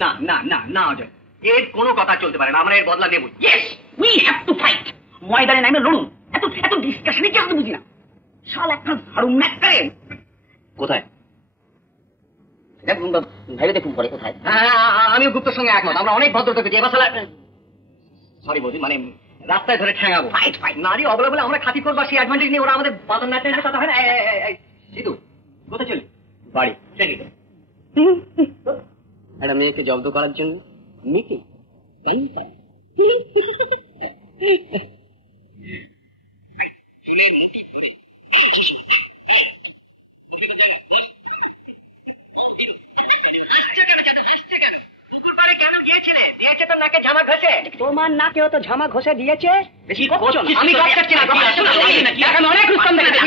না না না না অজয়, এর কোনো কথা চলতে পারে না, আমরা এর বদলা নেব। Yes, we have to fight. ময়দানে নামে লড়ুন, এত এত ডিসকাশনে কি আসতে বুঝি না। শাল একটা ঝাড়ু ম্যাক করে। কোথায়? ভাইবে দেখুন পরে কোথায়। আমিও গুপ্তর সঙ্গে একমত, আমরা অনেক ভদ্রতা পেয়েছি। এবার শালা সরি বৌদি, মানে রাস্তায় ধরে ঠেঙাবো। Fight fight. নারী অবলা বলে আমরা খাতি করবো, সেই অ্যাডভান্টেজ নিয়ে ওরা আমাদের বাদন নাচতে নাচতে কথা হয় না। সিধু কোথায় চলি? বাড়ি। একটা মেয়েকে জব্দ করার জন্য মিটিং। তোমার নাকেও তো ঝামা ঘষে দিয়েছে। আমি কাজ করছি না, অনেক রুস্তম দেখা।